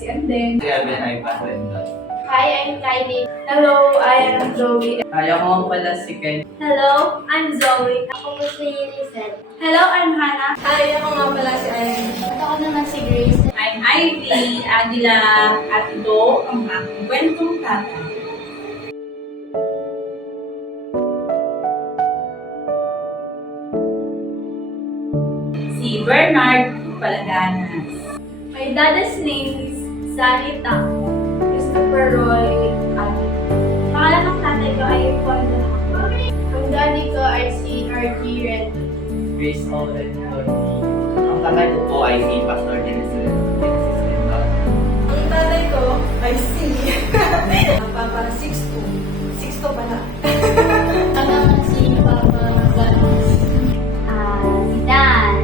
si Anden. Si Alvin ay pa-friend. Hi, I'm Kylie. Hello, I am Zoe. Ay, ako pala si Ken. Hello, I'm Zoe. Ako po si Lizette. Hello, I'm Hannah. Hi, ako nga pala si Ivy. At ako naman si Grace. I'm Ivy, Adila, at ito ang aking kwentong tatay. Si Bernard Palaganas. My dad's name is Sally Tang. Christopher Roy Adi. Pangalan ng tatay ko ay Pondo. Ang daddy ko ay si R.G. Red. Grace Owen. Ang tatay ko po ay si Pastor Genesis Rendon. Ang tatay ko ay si Papa 6'2". 6'2" pala. Ang naman si Papa Ganos. Si Dan.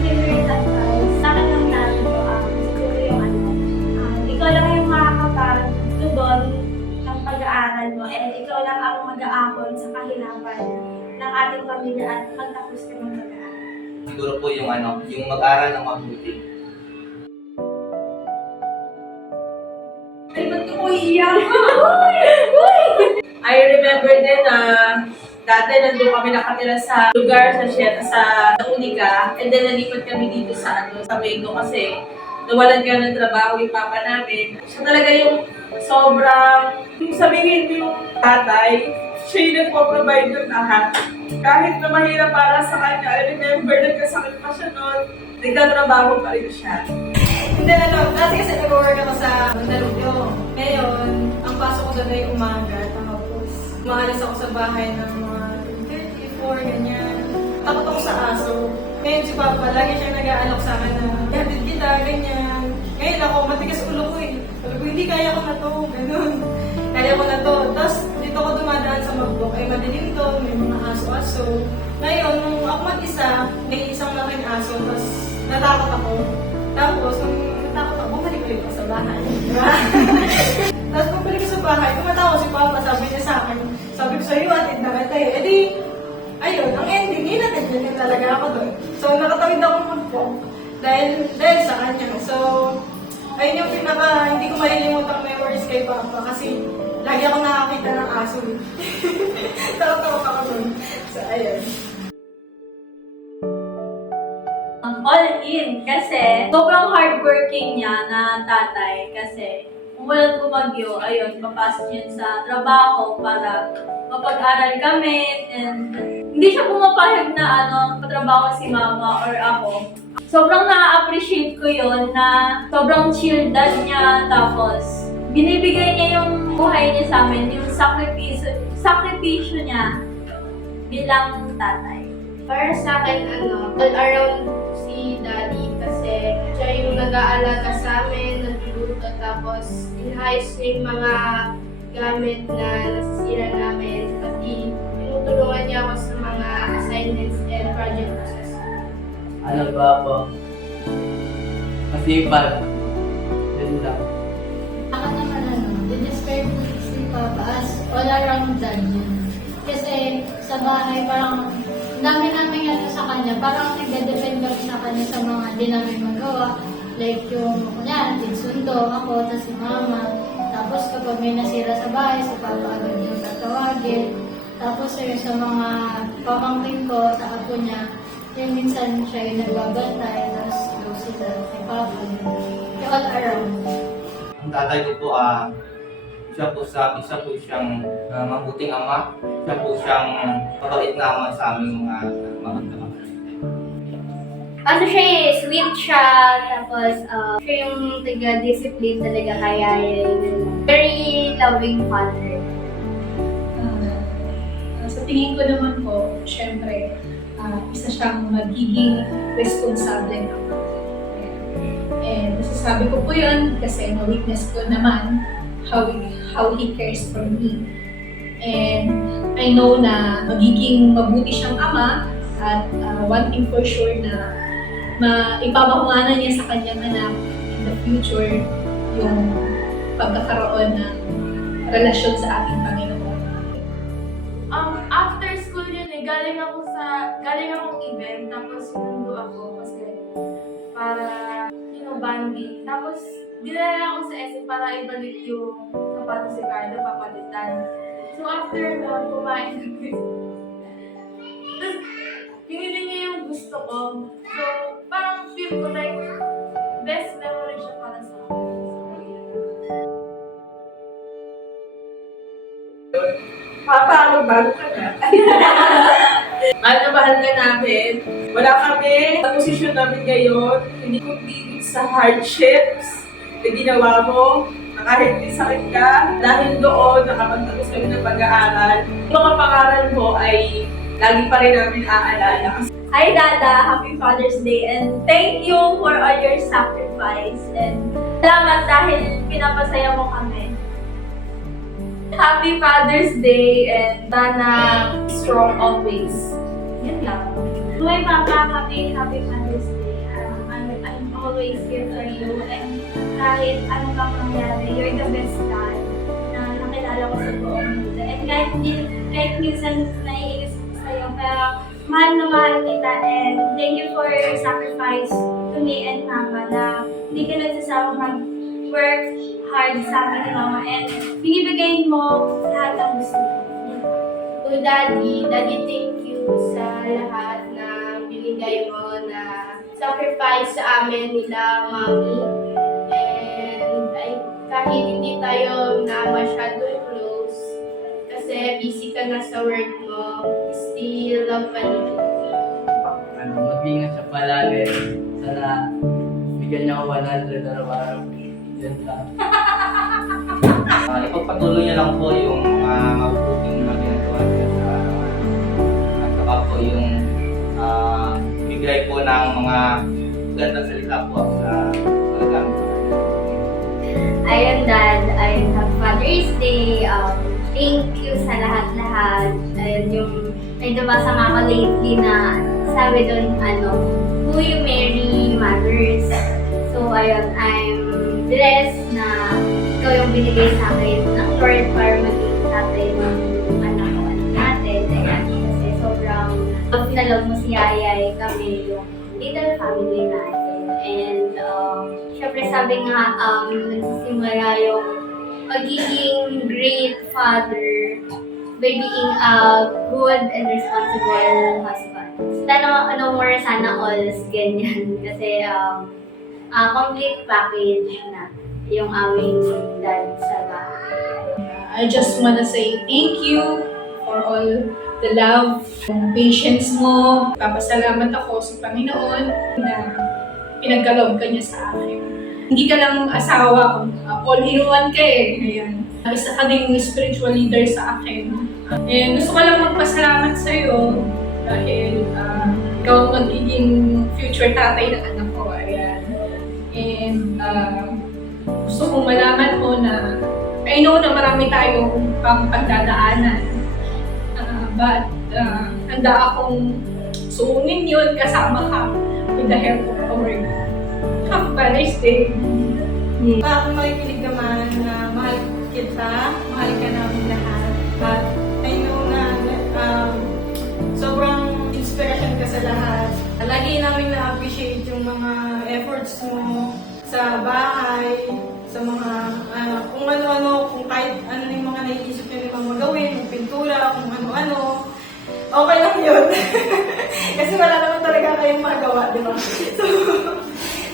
Favorite advice sa akin ng nanay ko, siguro yung ikaw lang yung makakapagtugon ng pag-aaral mo and ikaw lang ang mag-aahon sa kahirapan ng ating pamilya at magtapos ka ng pag-aaral. Siguro po yung yung mag-aral ng mabuti. Ay, ba't ko iiyak? I remember din na dati nandun kami nakatira sa lugar sa Unica, and then nalipat kami dito sa Mego kasi nawalan ka ng trabaho yung papa namin. Siya talaga yung sobrang, yung sabihin mo yung tatay, siya yung nagpo-provide ng lahat. Kahit na mahirap para sa kanya, I remember nagkasakit pa siya noon, nagtatrabaho pa rin siya. Hindi dati kasi nag-work ako sa Mandaluyong. Ngayon, ang pasok ko doon ay umaga. Tapos, maalis ako sa bahay ng mga 34, ganyan. Takot ako sa aso. Ngayon si Papa, lagi siya nag-aalok sa akin na, "David kita, ganyan." Ngayon ako, matigas ulo ko eh. Sabi ko, hindi kaya ko na to, ganun. Kaya ko na to. Tapos, dito ako dumadaan sa Magbok, ay madilim to, may mga aso-aso. Ngayon, nung ako mag-isa, may isang malaking aso, tapos natakot ako. Tapos, nung natakot ako, bumalik ulit ako sa bahay. Tapos, pagбalik ko sa bahay, tumatawa si Papa, sabi niya sa akin, sabi ko sa'yo, atid na kita eh. E di, ayun, ang ending, hinatid niya talaga ako doon. So, nakatawid ako mag-walk dahil sa kanya. So, ayun yung hindi ko malilimutan memories kay Papa kasi lagi ako nakakita ng aso. Takot ako doon. So, ayun. All in kasi sobrang hardworking niya na tatay kasi umulan kumagyo, ayun, papasok yun sa trabaho para mapag-aral kami and hindi siya pumapayag na patrabaho si mama or ako. Sobrang na-appreciate ko yun na sobrang chill dad niya tapos binibigay niya yung buhay niya sa amin, yung sakripisyo niya bilang tatay. Para sa akin, all around si Daddy kasi siya yung nag-aalaga sa amin, nagluluto, tapos inayos niya yung mga gamit na nasisira namin, pati tinutulungan niya ako sa mga assignments and project process. Ano ba ako? Masipag. Yun lang. Ako naman dinescribe ko si Papa as all around dad yun. Kasi sa bahay parang dami namin sa kanya, parang nagde-depend kami sa kanya sa mga di namin magawa. Like yung, sundo ako, tapos si mama. Tapos kapag may nasira sa bahay, si Papa agad yung tatawagin. Tapos sa mga pamangkin ko, sa apo niya, yung minsan siya yung nagbabantay, tapos go sila si Papa. Yung all around. Ang tatay ko po, isa po siyang mabuting ama. Siya po siyang mabait na ama sa aming mga kapatid. Ano siya sweet siya, tapos siya yung taga-discipline talaga kaya very loving father. Sa tingin ko naman po, syempre, isa siyang magiging responsable na ako. And nasasabi ko po yun kasi na-witness ko naman how he cares for me. And I know na magiging mabuti siyang ama at one thing for sure na ipapamahanan niya sa kanyang anak in the future yung pagkakaroon ng relasyon sa ating Panginoon. After school yun galing akong event, tapos sinundo ako kasi para, bonding. Tapos, dinala ako sa SM para ibalik yung sapatos si Carlo, papalitan. So, after nun, kumain kami. Tapos, pinili niya yung gusto ko. So, parang feel ko like, best memory siya para sa akin. Papa, magbago ka na. Mahal na mahal ka namin. Wala kami sa posisyon namin ngayon. Hindi kumpilit sa hardships na ginawa mo. Na kahit may sakit ka, dahil doon nakapagtapos kami ng pag-aaral. Yung mga pangaral mo ay lagi pa rin namin aalala. Hi Dada, happy Father's Day and thank you for all your sacrifice and salamat dahil pinapasaya mo kami. Happy Father's Day and sana strong always. Yun lang. My Papa, happy Father's Day. I'm always here for you and kahit anong ka mangyari, you're the best dad na nakilala ko sa buong mundo. And kahit minsan naiinis ko sa'yo, pero mahal na mahal kita and thank you for your sacrifice to me and Mama na hindi ka nagsasama mag-work hard sa amin ni Mama and binibigay mo lahat ng gusto mo. To Daddy, thank you sa lahat na binigay mo na sacrifice sa amin nila, Mami. And kahit hindi tayo na masyadong close, kasi busy ka na sa work mo, still love ka nila. Mag-ingat siya palagi. Sana bigyan niya ako 100 araw-araw. Yan lang. Ipagpatuloy niya lang po yung mabubuting na ginagawa niya at saka po yung bigay po ng mga gandang salita po sa gamit ko. Ayun Dad, ayun happy Father's Day. Thank you sa lahat-lahat. Ayun yung may nabasa nga ako lately na sabi doon, who you marry matters. So ayun, I'm blessed na ikaw yung binigay sa akin ng Lord para maging tatay ng anak ko natin. Ayan, kasi sobrang love na love mo si Yayay, kami yung little family natin. And syempre sabi nga, nagsisimula yung pagiging great father by being a good and responsible husband. Sana more sana all ganyan kasi complete package na yung aming dad sa bahay. I just wanna say thank you for all the love, yung patience mo. Papasalamat ako sa Panginoon na pinagkaloob ka niya sa akin. Hindi ka lang asawa, all-in-one ka eh. Ayan. Isa ka ding spiritual leader sa akin. And gusto ko lang magpasalamat sa iyo dahil ikaw ang magiging future tatay ng anak ko. Ayan. And gusto kong malaman mo na I know na marami tayong pagdadaanan. But handa akong suungin yun kasama ka with the help of our God. Happy Father's Day! Ako makikinig naman na mahal kita, mahal ka namin lahat. At I know na sobrang inspiration ka sa lahat. Lagi namin na-appreciate yung mga efforts mo sa bahay, sa mga kung ano-ano, kung kahit ano yung mga naiisip nyo naman magawin, yung pintura, kung ano-ano. Okay lang yun. Kasi wala naman talaga kayong magawa, di ba?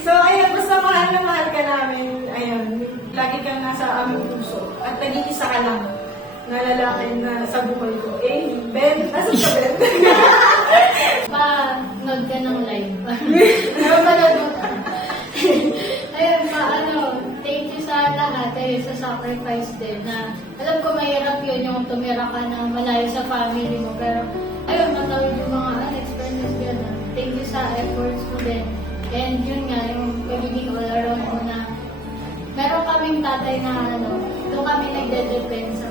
So ayun, basta mahal na mahal ka namin. Ayun, lagi kang nasa aming puso. At nag-iisa ka lang na lalaki na sa buhay ko. Ben, nasa ka, Ben? Panood ka ng live. Ano panood mo? Ayun, thank you sa lahat. Ayun, sa sacrifice din na alam ko mahirap yun yung tumira ka na malayo sa family mo. Pero ayun, matawid yung mga experiences gano'n. Thank you sa efforts mo din. And yun nga, yung pagiging all around mo na meron kaming tatay na doon kami nagde-depend sa